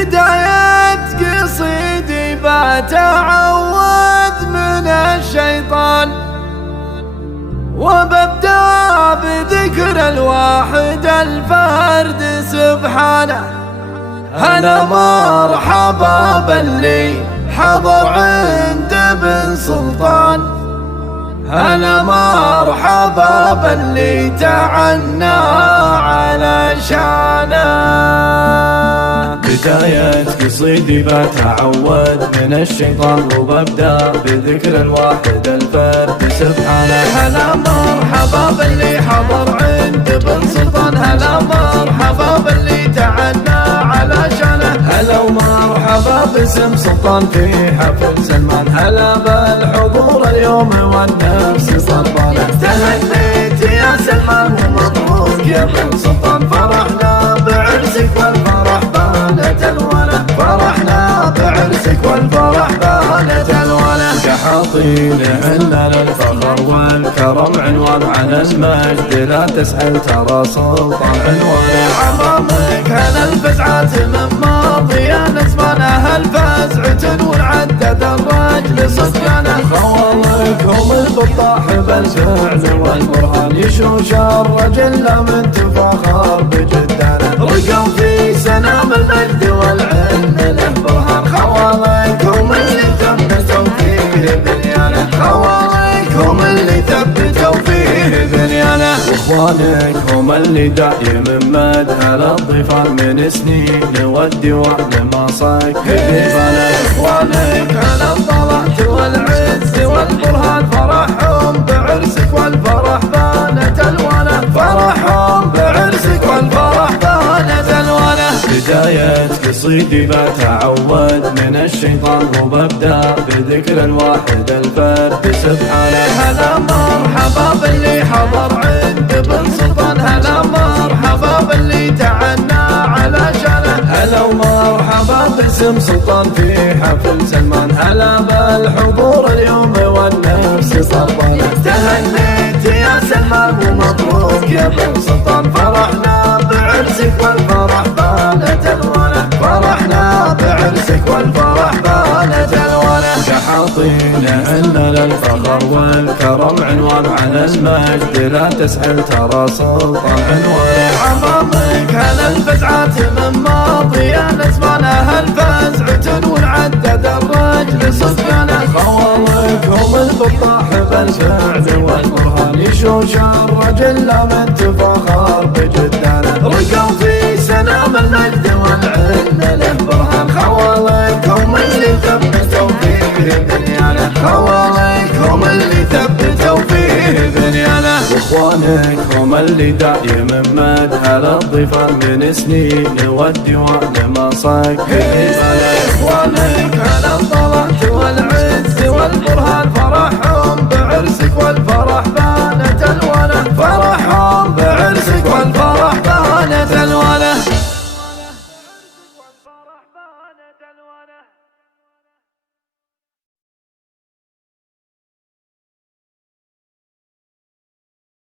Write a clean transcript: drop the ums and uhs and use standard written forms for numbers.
بداية قصيدي بتعوذ من الشيطان، وببدأ بذكر الواحد الفرد سبحانه. هلا مرحبا باللي حضر عند ابن سلطان، هلا مرحبا باللي تعنى على شانه. بداية قصيدي بتعوذ من الشيطان، وببدأ بذكر الواحد الفرد سبحانه. هلا مرحبا باللي حضر عند ابن سلطان، هلا مرحبا باللي تعنى على شانه. هلا ومرحبا باسم سلطان في حفل سلمان، هلا بالحضور اليوم والنفس صربانة. تهنيت يا سلمان ومبروك يا ابن سلطان، فرحنا بعرسك والفرح بانت الوله، فرحنا بعرسك والفرح بانت الوله. كحاطين عنا للفخر والكرم عنوان، على المجد لا تسأل ترى سلطان عنوانه. عظامك هلا الفزعات من ماضية نسبانها، الفزعة والعدد الرجل صدقانه. خوالكم البطاح بالفعل والبرهان، يشوش الرجل لا من تفاخر بجدانه. رقوا في سنام المجد والعلم له برهان، خوالكم اللي ثبتوا فيه بنيانه، خوالكم اللي ثبتوا فيه بنيانه. واخوانكم اللي دايم مدها للضيفان، من سنين والديوان ما صك بباله. اخوانك على الطلعت والعز والبرهان، فرحهم بعرسك والفرح بانت الوانه، فرحهم بعرسك والفرح بانت الوانه. بداية قصيدي بتعوذ من الشيطان، وببدأ بذكر الواحد الفرد سبحانه. هلا مرحبا باللي حضر عند ابن سلطان، هلا مرحبا باللي تعنى على شانه. هلا ومرحبا باسم سلطان في حفل سلمان، هلا بالحضور اليوم والنفس صربانة. تهنيت يا سلمان ومبروك يا ابن سلطان، فرحنا بعرسك والفرح بانت الوله، فرحنا بعرسك والفرح بانت الوله. كحاطين عنا للفخر والكرم عنوان، على المجد لا تسأل ترى سلطان عنوانه. عظامك هلا الفزعات من ماضية نسبانها، الفزعة والعدد الرجل صدقانه. خوالكم البطاح بالفعل والبرهان، يشوش الرجل لا من تفاخر بجدانه. رقوا في سنام المجد والعلم له برهان، خوالكم اللي ثبتوا فيه بنيانه، خوالكم اللي ثبتوا فيه بنيانه. واخوانكم اللي دايم مدها للضيفان، من سنين والديوان ما صك بباله. اخوانك على الطلعت